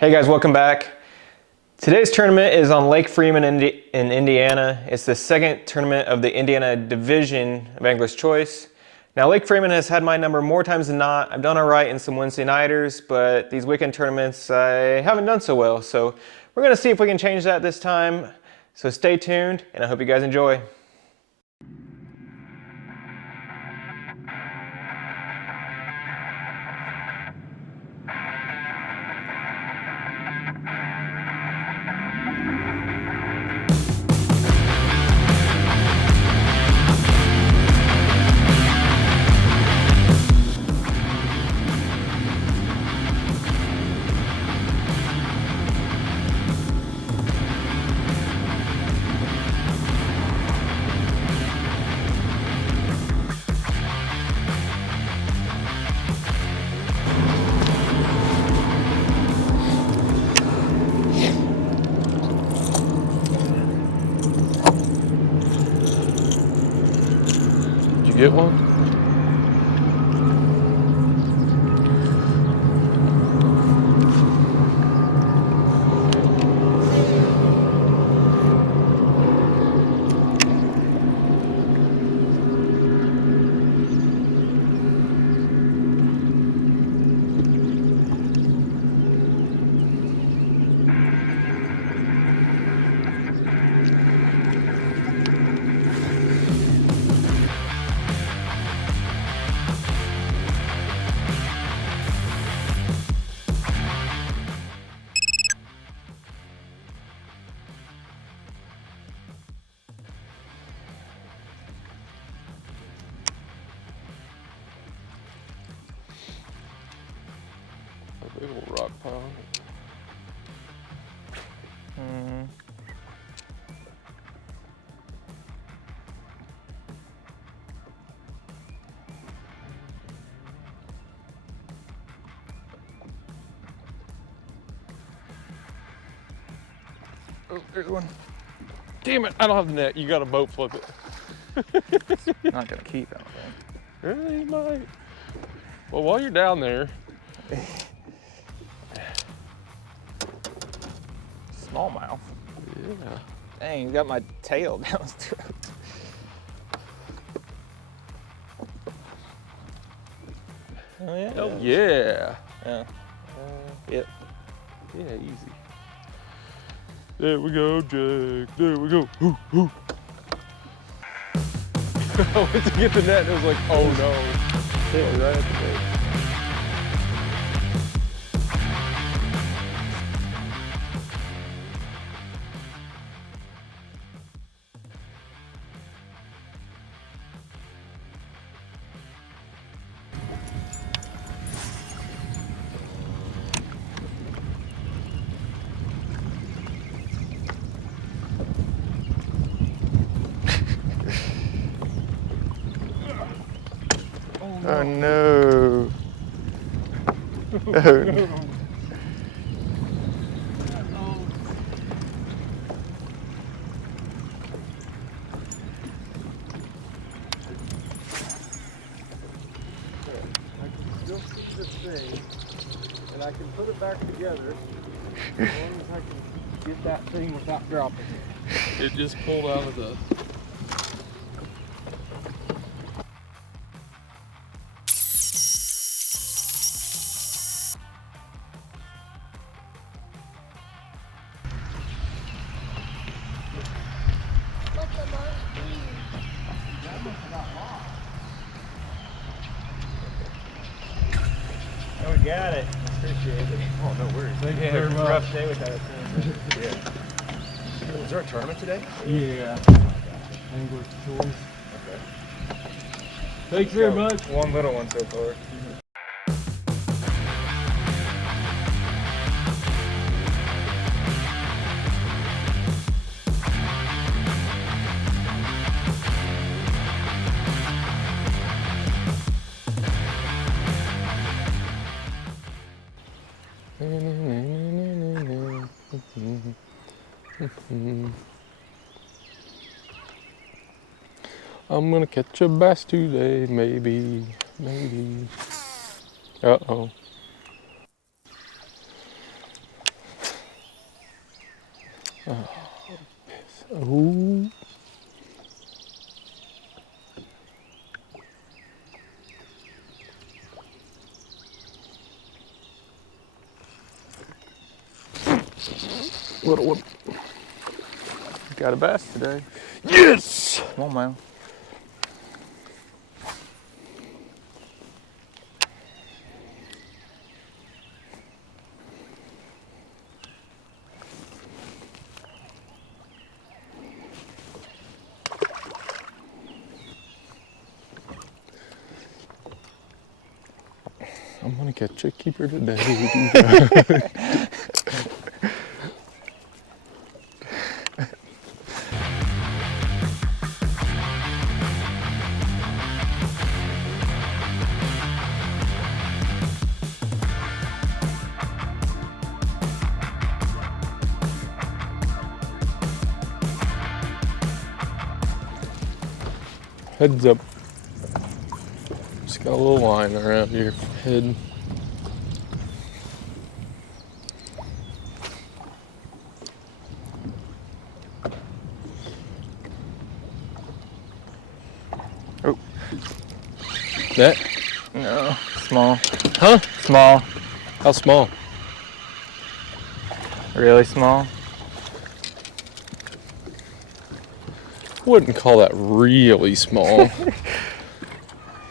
Hey guys, welcome back. Today's tournament is on Lake Freeman in Indiana. It's the second tournament of the Indiana Division of Angler's Choice. Now Lake Freeman has had my number more times than not. I've done all right in some Wednesday nighters, but these weekend tournaments I haven't done so well. So we're gonna see if we can change that this time. So stay tuned and I hope you guys enjoy. Get one? A big old rock pile. Oh, there's one. Damn it, I don't have the net. You got to boat flip it. Not gonna keep, I don't think. Yeah, you might. Well, while you're down there. Smallmouth. Yeah. Dang, he's got my tail down his throat. Oh yeah. Oh yeah. Yeah. Yep. Yeah, easy. There we go, Jake. There we go. Ooh, ooh. I went to get the net and it was like, oh no. Hit right at the bait. Oh no. Oh no. I can still see this thing, and I can put it back together as long as I can get that thing without dropping it. It just pulled out of the... Oh, we got it. Appreciate it. Oh, no worries. Thank Yeah, you very much. rough day without it. Yeah. Is there a tournament today? Yeah. Angler's Choice. Okay. Thanks very much. One little one so far. I'm gonna catch a bass today, maybe, maybe. Uh-oh. Oh. Little one. Got a bass today. Yes! Come on, man. I'm gonna catch a keeper today. Heads up. Just got a little line around your head. Oh. That? No, small. Huh? Small. How small? Really small. Wouldn't call that really small.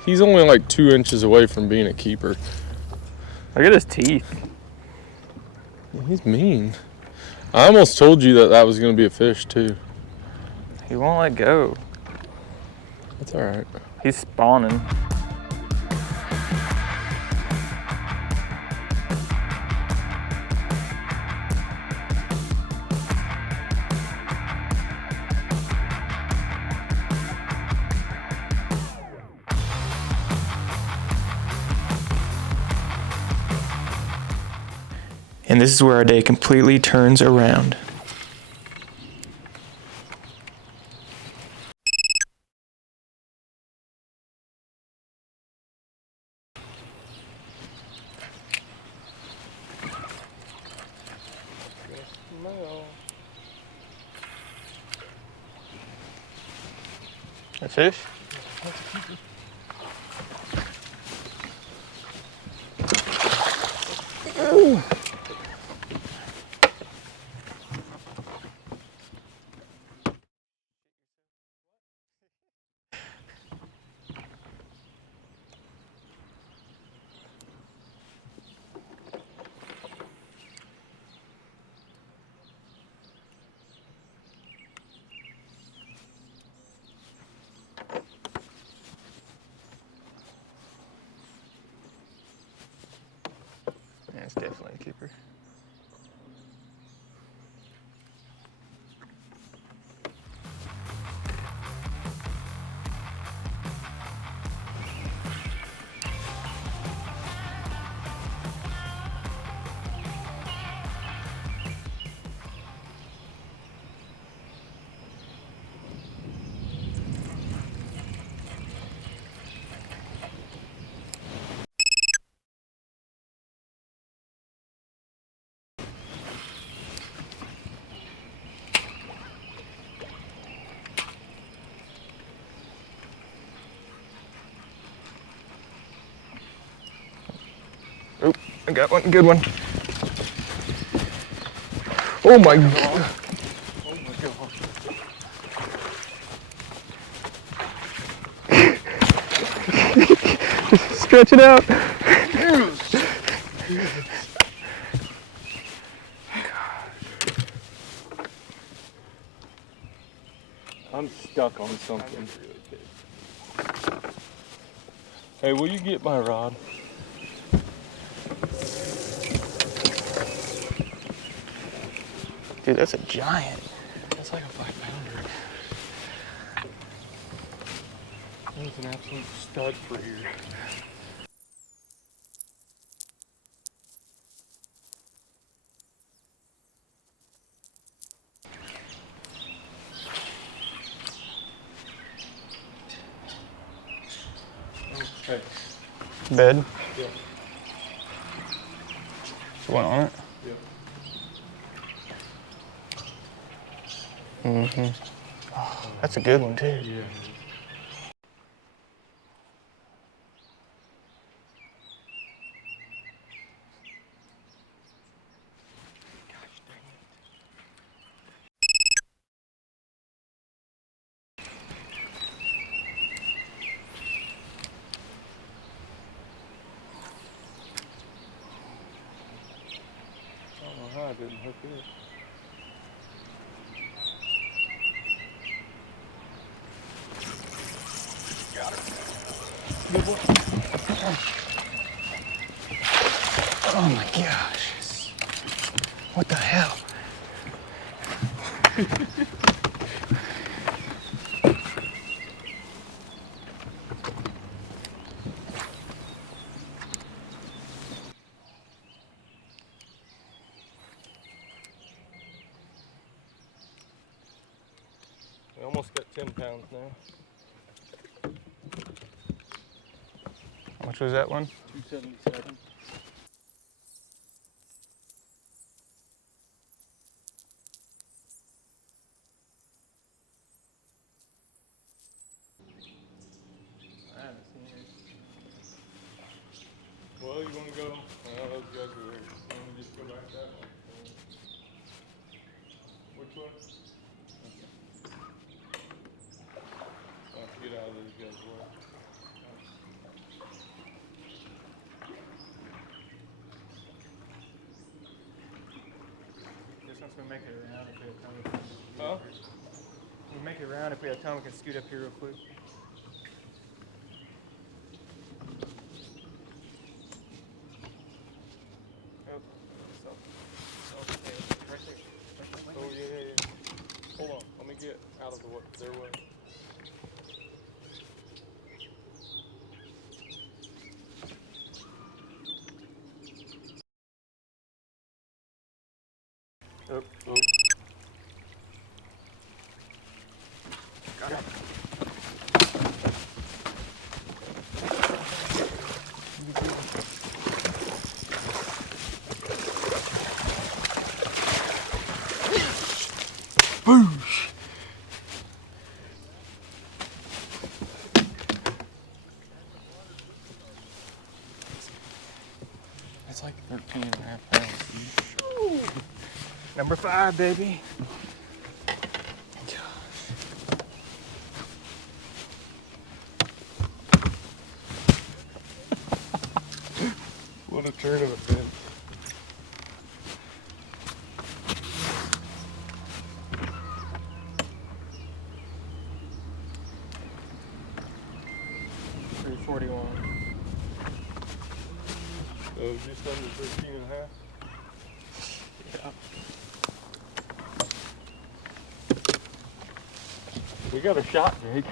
He's only like 2 inches away from being a keeper. Look at his teeth. He's mean. I almost told you that that was going to be a fish too. He won't let go. That's all right. He's spawning. And this is where our day completely turns around. A fish? Yeah, it's definitely a keeper. Oh, I got one, good one. Oh my God. Oh my God. Stretch it out. I'm stuck on something. Hey, will you get my rod? Dude, that's a giant. That's like a 5-pounder. That's an absolute stud for you. Okay. Bed? Yeah. One on it? Yeah. Mm-hmm. Oh, that's a good one too. Yeah. I don't know how I didn't hook it. Got her. Good boy. Oh my gosh. What the hell? We almost got 10 pounds now. Which was that one? 277. I haven't seen it. Well, you want to go? Well, those guys are there. You want to just go back that way? Which one? I'll have to get out of those guys' way. Guess once we make it around, if we have time, we can scoot Huh? up here. We'll make it around. If we have time, we can scoot up here real quick. Oh, so, okay, right there. Oh, yeah. Hold on. Let me get out of their way. Oh, oh. Got it. Boosh! That's like 13 and a half pounds. Number 5, baby. What a turn of events. So just under 13 and a half. Yeah. We got a shot, Jake.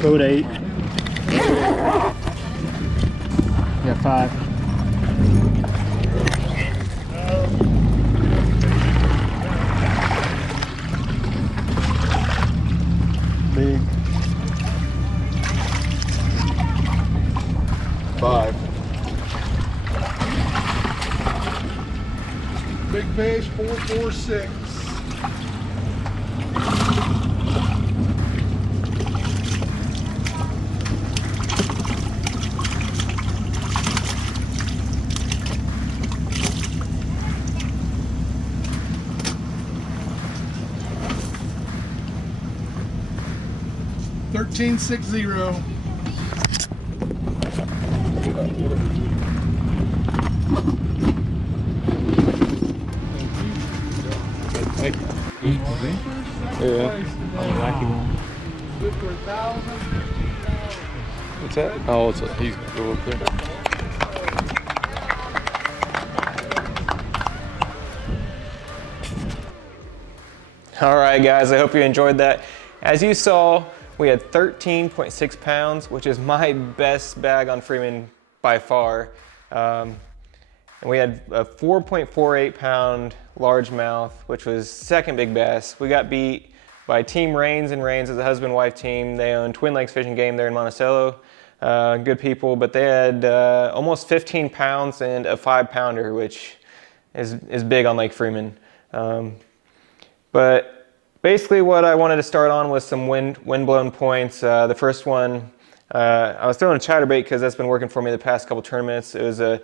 Code 8. Yeah, 5. Big. 5. Big fish, 446. 1460. Yeah. Good for 1,000. What's that? Oh, he's gonna go up there. All right, guys, I hope you enjoyed that. As you saw, we had 13.6 pounds, which is my best bag on Freeman by far. And we had a 4.48 pound largemouth, which was second big bass. We got beat by Team Rains and Rains as a husband-wife team. They own Twin Lakes Fishing Game there in Monticello. Good people, but they had almost 15 pounds and a 5-pounder, which is big on Lake Freeman. But basically what I wanted to start on was some wind-blown points. The first one, I was throwing a chatterbait because that's been working for me the past couple tournaments. It was a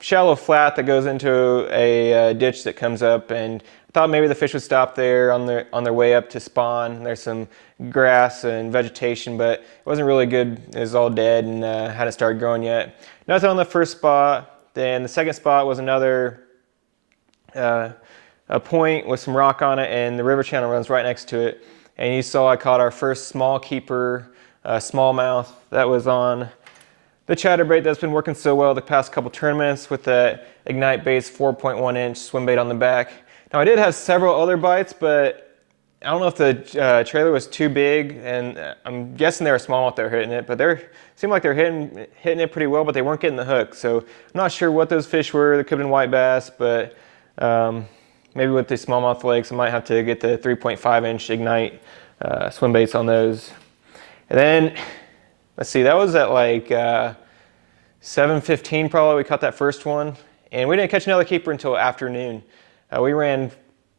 shallow flat that goes into a ditch that comes up, and I thought maybe the fish would stop there on their way up to spawn. There's some grass and vegetation, but it wasn't really good. It was all dead and hadn't started growing yet. Nothing on the first spot. Then the second spot was another a point with some rock on it, and the river channel runs right next to it. And you saw I caught our first small keeper, smallmouth. That was on the chatterbait that's been working so well the past couple tournaments with the Ignite Baits 4.1-inch swim bait on the back. Now I did have several other bites, but I don't know if the trailer was too big, and I'm guessing they were smallmouth that were hitting it, but they seemed like they're hitting it pretty well, but they weren't getting the hook. So I'm not sure what those fish were. They could have been white bass, but maybe with the smallmouth flakes, I might have to get the 3.5-inch Ignite swim baits on those. And then, let's see, that was at like 7:15 probably. We caught that first one, and we didn't catch another keeper until afternoon. We ran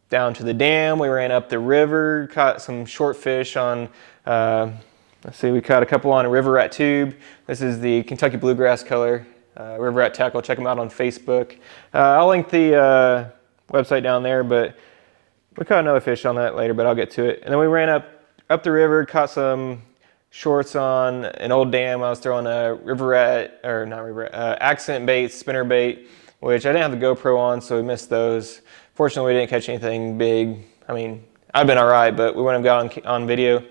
down to the dam, we ran up the river, caught some short fish on, let's see, we caught a couple on a river rat tube. This is the Kentucky Bluegrass color, river rat tackle. Check them out on Facebook. I'll link the website down there, but we caught another fish on that later, but I'll get to it. And then we ran up the river, caught some shorts on an old dam. I was throwing a accent bait, spinner bait, which I didn't have the GoPro on, so we missed those. Fortunately, we didn't catch anything big. I mean, I've been all right, but we wouldn't have got on video.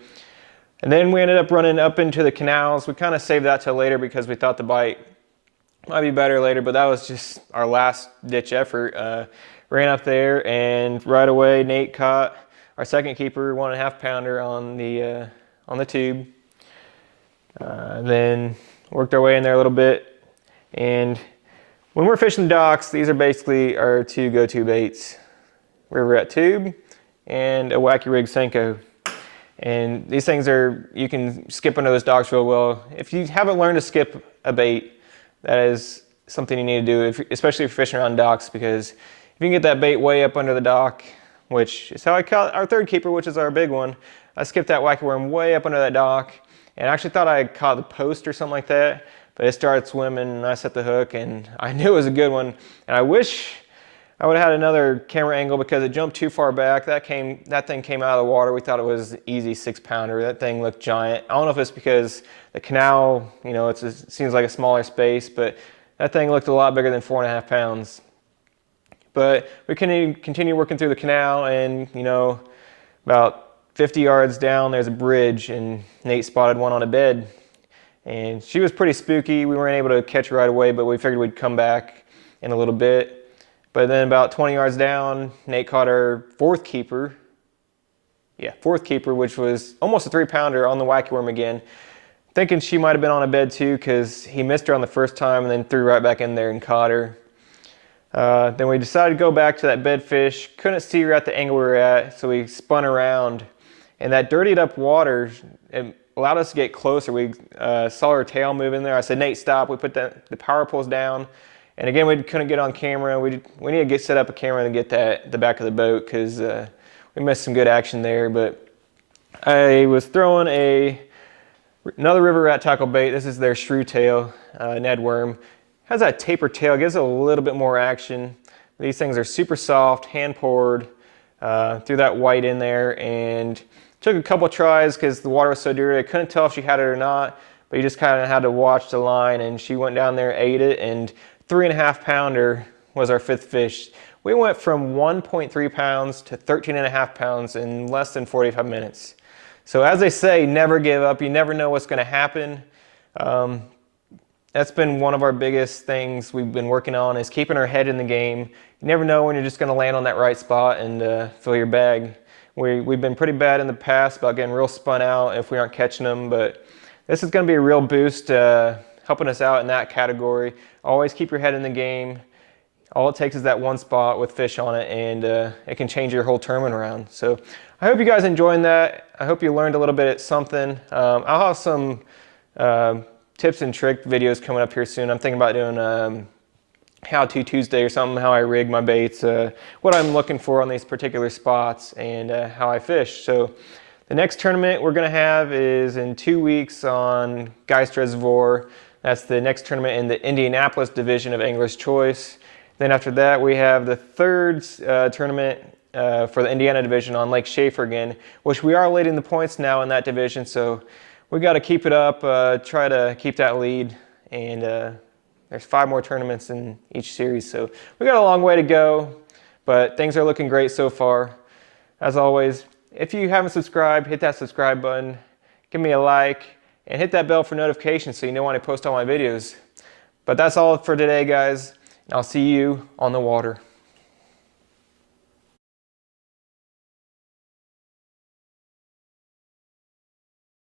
And then we ended up running up into the canals. We kind of saved that till later because we thought the bite might be better later, but that was just our last ditch effort. Ran up there, and right away Nate caught our second keeper, 1.5 pounder on the tube. Then worked our way in there a little bit, and when we're fishing docks, these are basically our two go-to baits: river rat tube and a WACKY rig SENKO. And these things you can skip under those docks real well. If you haven't learned to skip a bait, that is something you need to do, especially if you're fishing around docks, because if you can get that bait way up under the dock, which is how I caught our third keeper, which is our big one. I skipped that wacky worm way up under that dock, and I actually thought I caught the post or something like that, but it started swimming, and I set the hook, and I knew it was a good one. And I wish I would have had another camera angle because it jumped too far back. That thing came out of the water. We thought it was an easy 6-pounder. That thing looked giant. I don't know if it's because the canal, you know, it seems like a smaller space, but that thing looked a lot bigger than 4.5 pounds. But we continue working through the canal, and you know, about 50 yards down there's a bridge, and Nate spotted one on a bed, and she was pretty spooky. We weren't able to catch her right away, but we figured we'd come back in a little bit. But then about 20 yards down, Nate caught our fourth keeper, which was almost a 3-pounder on the wacky worm again, thinking she might have been on a bed too, because he missed her on the first time and then threw right back in there and caught her. Then we decided to go back to that bed fish. Couldn't see her at the angle we were at, so we spun around, and that dirtied up water, it allowed us to get closer. We saw her tail move in there. I said, Nate, stop. We put the power poles down, and again, we couldn't get on camera. We need to set up a camera and get the back of the boat, because we missed some good action there. But I was throwing another river rat tackle bait. This is their shrew tail, Ned worm. Has that taper tail, gives it a little bit more action. These things are super soft, hand poured, threw that white in there, and Took a couple tries because the water was so dirty. I couldn't tell if she had it or not, but you just kind of had to watch the line, and she went down there, ate it, and 3.5 pounder was our 5th fish. We went from 1.3 pounds to 13.5 pounds in less than 45 minutes. So as they say, never give up. You never know what's going to happen. That's been one of our biggest things we've been working on, is keeping our head in the game. You never know when you're just going to land on that right spot and fill your bag. We've been pretty bad in the past about getting real spun out if we aren't catching them, but this is going to be a real boost, helping us out in that category. Always keep your head in the game. All it takes is that one spot with fish on it, and it can change your whole tournament around. So I hope you guys enjoyed that. I hope you learned a little bit of something. I'll have some tips and trick videos coming up here soon. I'm thinking about doing how-to Tuesday or something, how I rig my baits, what I'm looking for on these particular spots, and how I fish. So the next tournament we're going to have is in 2 weeks on Geist Reservoir. That's the next tournament in the Indianapolis division of Angler's Choice. Then after that, we have the 3rd tournament for the Indiana division on Lake Schaefer again, which we are leading the points now in that division. So we got to keep it up, try to keep that lead. And there's 5 more tournaments in each series. So we got a long way to go, but things are looking great so far. As always, if you haven't subscribed, hit that subscribe button, give me a like, and hit that bell for notifications so you know when I post all my videos. But that's all for today, guys. I'll see you on the water.